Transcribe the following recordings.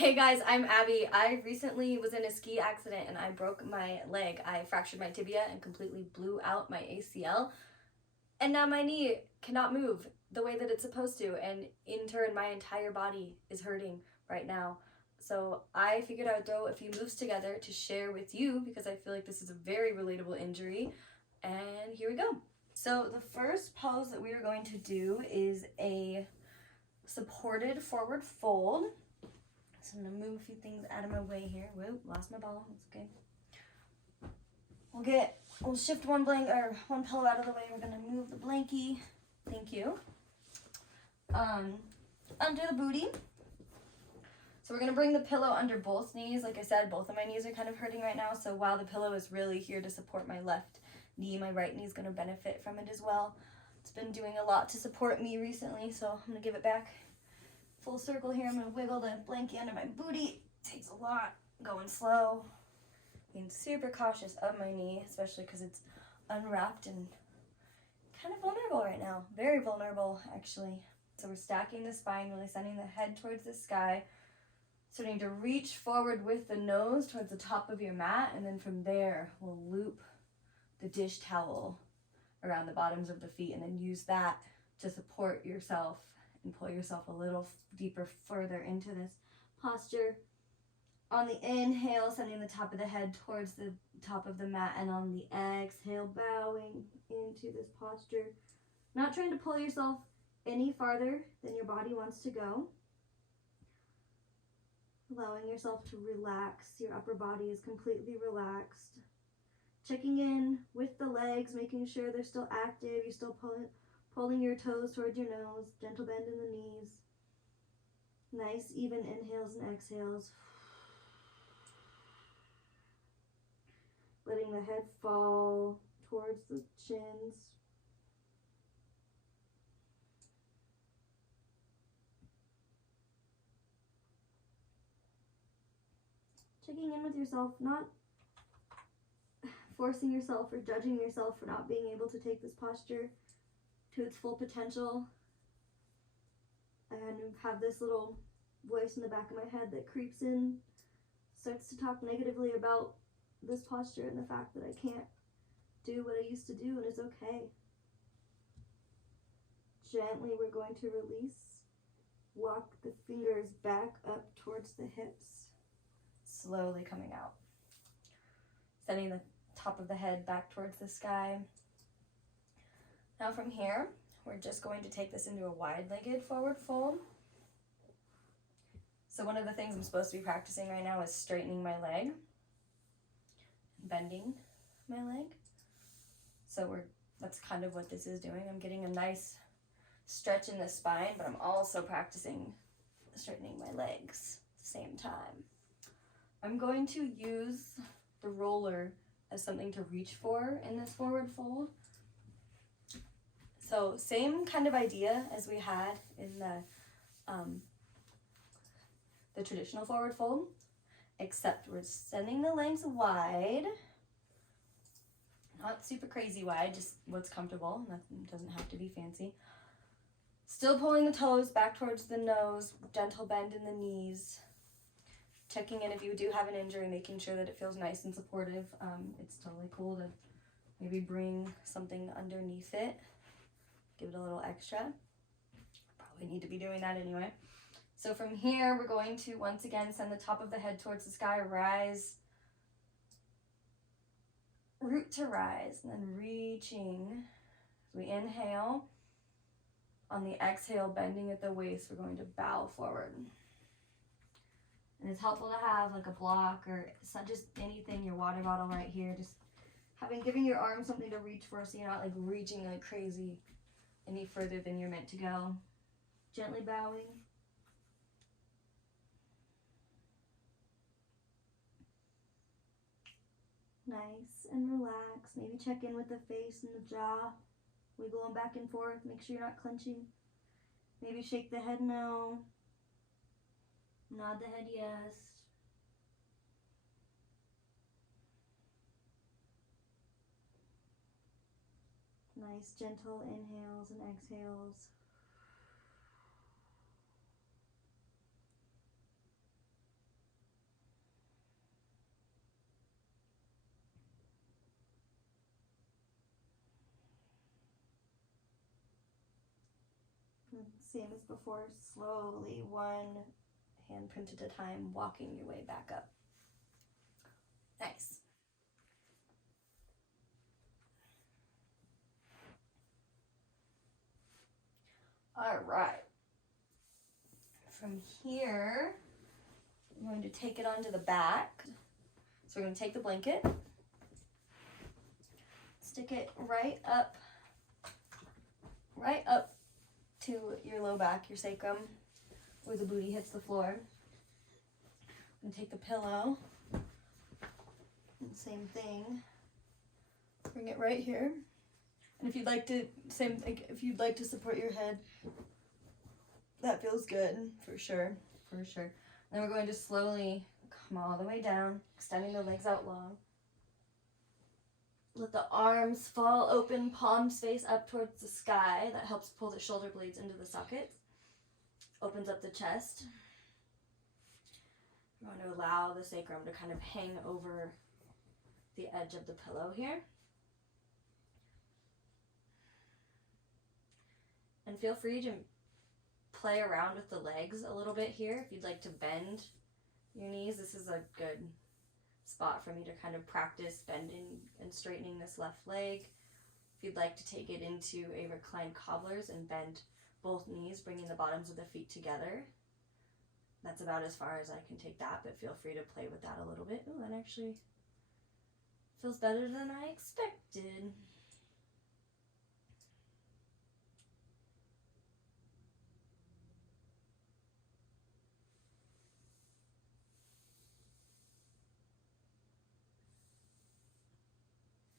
Hey guys, I'm Abby. I recently was in a ski accident and I broke my leg. I fractured my tibia and completely blew out my ACL. And now my knee cannot move the way that it's supposed to. And in turn, my entire body is hurting right now. So I figured I would throw a few moves together to share with you because I feel like this is a very relatable injury. And here we go. So the first pose that we are going to do is a supported forward fold. So I'm gonna move a few things out of my way here. Whoa, lost my ball. That's okay. We'll shift one pillow out of the way. We're gonna move the blankie. Thank you. Under the booty. So we're gonna bring the pillow under both knees. Like I said, both of my knees are kind of hurting right now. So while the pillow is really here to support my left knee, my right knee is gonna benefit from it as well. It's been doing a lot to support me recently, so I'm gonna give it back. Full circle here. I'm gonna wiggle the blankie under my booty. Takes a lot. Going slow. Being super cautious of my knee, especially because it's unwrapped and kind of vulnerable right now. Very vulnerable, actually. So we're stacking the spine, really sending the head towards the sky. Starting to reach forward with the nose towards the top of your mat, and then from there, we'll loop the dish towel around the bottoms of the feet, and then use that to support yourself and pull yourself a little deeper further into this posture. On the inhale, sending the top of the head towards the top of the mat, and on the exhale, bowing into this posture. Not trying to pull yourself any farther than your body wants to go. Allowing yourself to relax. Your upper body is completely relaxed. Checking in with the legs, making sure they're still active. You're still pulling your toes towards your nose. Gentle bend in the knees. Nice even inhales and exhales. Letting the head fall towards the shins. Checking in with yourself, not forcing yourself or judging yourself for not being able to take this posture to its full potential. And have this little voice in the back of my head that creeps in, starts to talk negatively about this posture and the fact that I can't do what I used to do, and it's okay. Gently, we're going to release. Walk the fingers back up towards the hips. Slowly coming out. Sending the top of the head back towards the sky. Now from here, we're just going to take this into a wide-legged forward fold. So one of the things I'm supposed to be practicing right now is straightening my leg. Bending my leg. So that's kind of what this is doing. I'm getting a nice stretch in the spine, but I'm also practicing straightening my legs at the same time. I'm going to use the roller as something to reach for in this forward fold. So same kind of idea as we had in the traditional forward fold, except we're sending the legs wide, not super crazy wide, just what's comfortable. Nothing doesn't have to be fancy. Still pulling the toes back towards the nose, gentle bend in the knees. Checking in if you do have an injury, making sure that it feels nice and supportive. It's totally cool to maybe bring something underneath it, give it a little extra. Probably need to be doing that anyway. So from here, we're going to once again send the top of the head towards the sky, rise, root to rise, and then reaching. As we inhale, on the exhale, bending at the waist, we're going to bow forward. And it's helpful to have like a block or just anything, your water bottle right here, just giving your arm something to reach for so you're not like reaching like crazy any further than you're meant to go. Gently bowing. Nice and relaxed. Maybe check in with the face and the jaw. Wiggle them back and forth. Make sure you're not clenching. Maybe shake the head no. Nod the head yes. Nice gentle inhales and exhales. Same as before, slowly, one handprint at a time, walking your way back up. Nice. All right. From here, I'm going to take it onto the back. So we're going to take the blanket, stick it right up to your low back, your sacrum, where the booty hits the floor. And take the pillow, and same thing. Bring it right here. And if you'd like to, if you'd like to support your head, that feels good, for sure. And then we're going to slowly come all the way down, extending the legs out long. Let the arms fall open, palms face up towards the sky. That helps pull the shoulder blades into the sockets. Opens up the chest. I'm going to allow the sacrum to kind of hang over the edge of the pillow here. And feel free to play around with the legs a little bit here. If you'd like to bend your knees, this is a good spot for me to kind of practice bending and straightening this left leg. If you'd like to take it into a reclined cobblers and bend both knees, bringing the bottoms of the feet together. That's about as far as I can take that, but feel free to play with that a little bit. Oh, that actually feels better than I expected.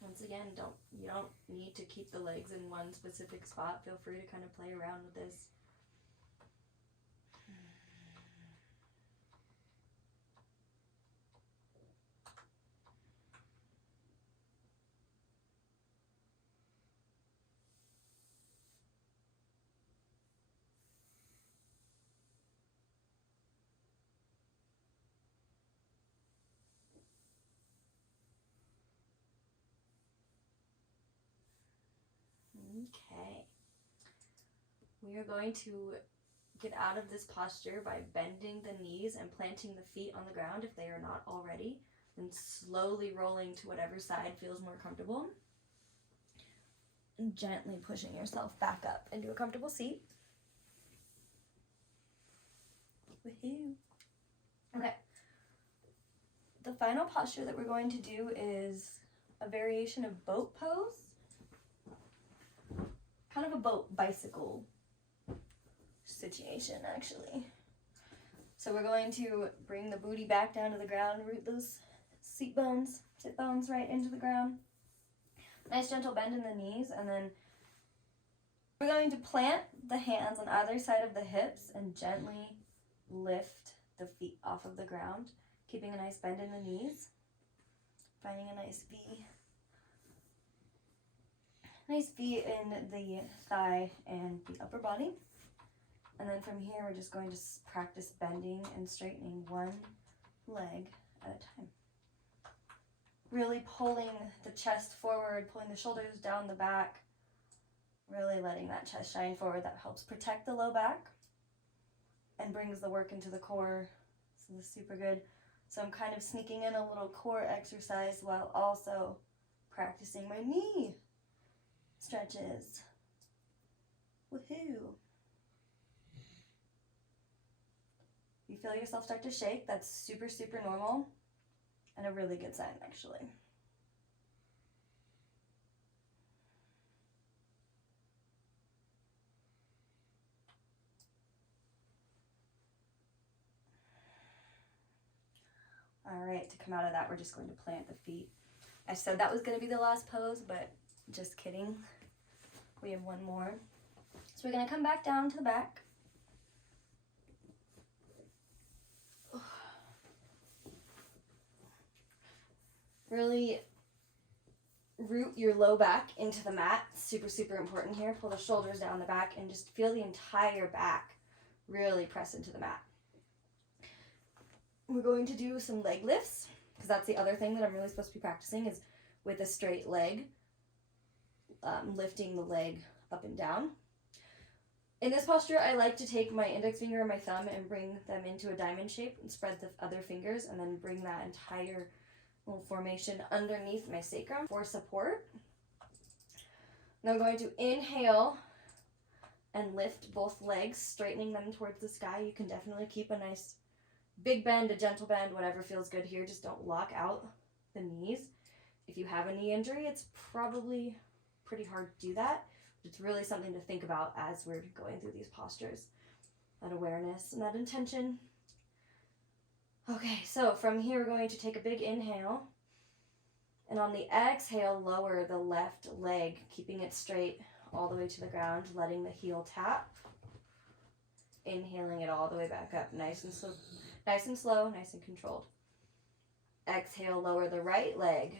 Once again, you don't need to keep the legs in one specific spot. Feel free to kind of play around with this. Okay. We are going to get out of this posture by bending the knees and planting the feet on the ground if they are not already, and slowly rolling to whatever side feels more comfortable. And gently pushing yourself back up into a comfortable seat. Woohoo. Okay. The final posture that we're going to do is a variation of boat pose. Kind of a boat bicycle situation, actually. So we're going to bring the booty back down to the ground, root those sit bones right into the ground. Nice gentle bend in the knees, and then we're going to plant the hands on either side of the hips and gently lift the feet off of the ground, keeping a nice bend in the knees, finding a nice V. Nice V in the thigh and the upper body. And then from here, we're just going to practice bending and straightening one leg at a time. Really pulling the chest forward, pulling the shoulders down the back, really letting that chest shine forward. That helps protect the low back and brings the work into the core. So this is super good. So I'm kind of sneaking in a little core exercise while also practicing my knee stretches. Woohoo. You feel yourself start to shake, that's super, super normal and a really good sign, actually. All right, to come out of that, we're just going to plant the feet. I said that was going to be the last pose, but just kidding. We have one more. So we're going to come back down to the back. Really root your low back into the mat. Super, super important here. Pull the shoulders down the back and just feel the entire back really press into the mat. We're going to do some leg lifts, because that's the other thing that I'm really supposed to be practicing, is with a straight leg, lifting the leg up and down. In this posture, I like to take my index finger and my thumb and bring them into a diamond shape and spread the other fingers and then bring that entire little formation underneath my sacrum for support. Now I'm going to inhale and lift both legs, straightening them towards the sky. You can definitely keep a nice big bend, a gentle bend, whatever feels good here. Just don't lock out the knees. If you have a knee injury, it's probably pretty hard to do that. It's really something to think about as we're going through these postures. That awareness and that intention. Okay, so from here we're going to take a big inhale. And on the exhale, lower the left leg, keeping it straight all the way to the ground, letting the heel tap. Inhaling it all the way back up, nice and slow, nice and controlled. Exhale, lower the right leg,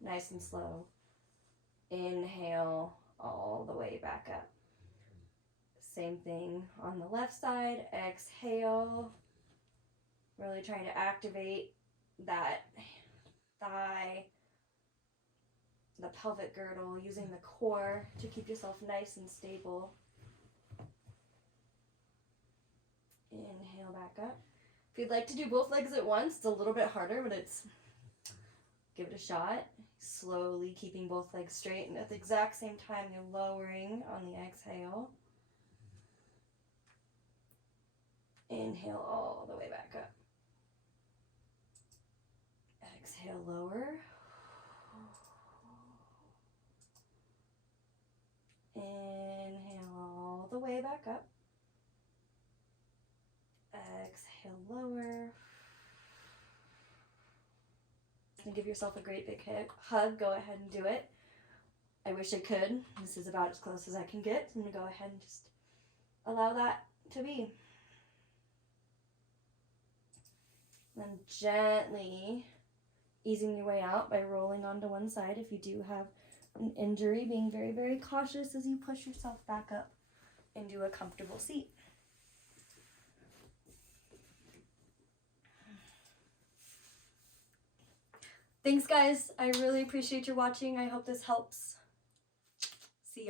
nice and slow. Inhale all the way back up. Same thing on the left side. Exhale. Really trying to activate that thigh, the pelvic girdle, using the core to keep yourself nice and stable. Inhale back up. If you'd like to do both legs at once, it's a little bit harder, but give it a shot. Slowly keeping both legs straight, and at the exact same time you're lowering on the exhale. Inhale all the way back up. Exhale, lower. Inhale all the way back up. Exhale, lower. And give yourself a great big hug. Go ahead and do it. I wish I could. This is about as close as I can get. I'm going to go ahead and just allow that to be. Then gently easing your way out by rolling onto one side. If you do have an injury, being very, very cautious as you push yourself back up into a comfortable seat. Thanks, guys. I really appreciate your watching. I hope this helps.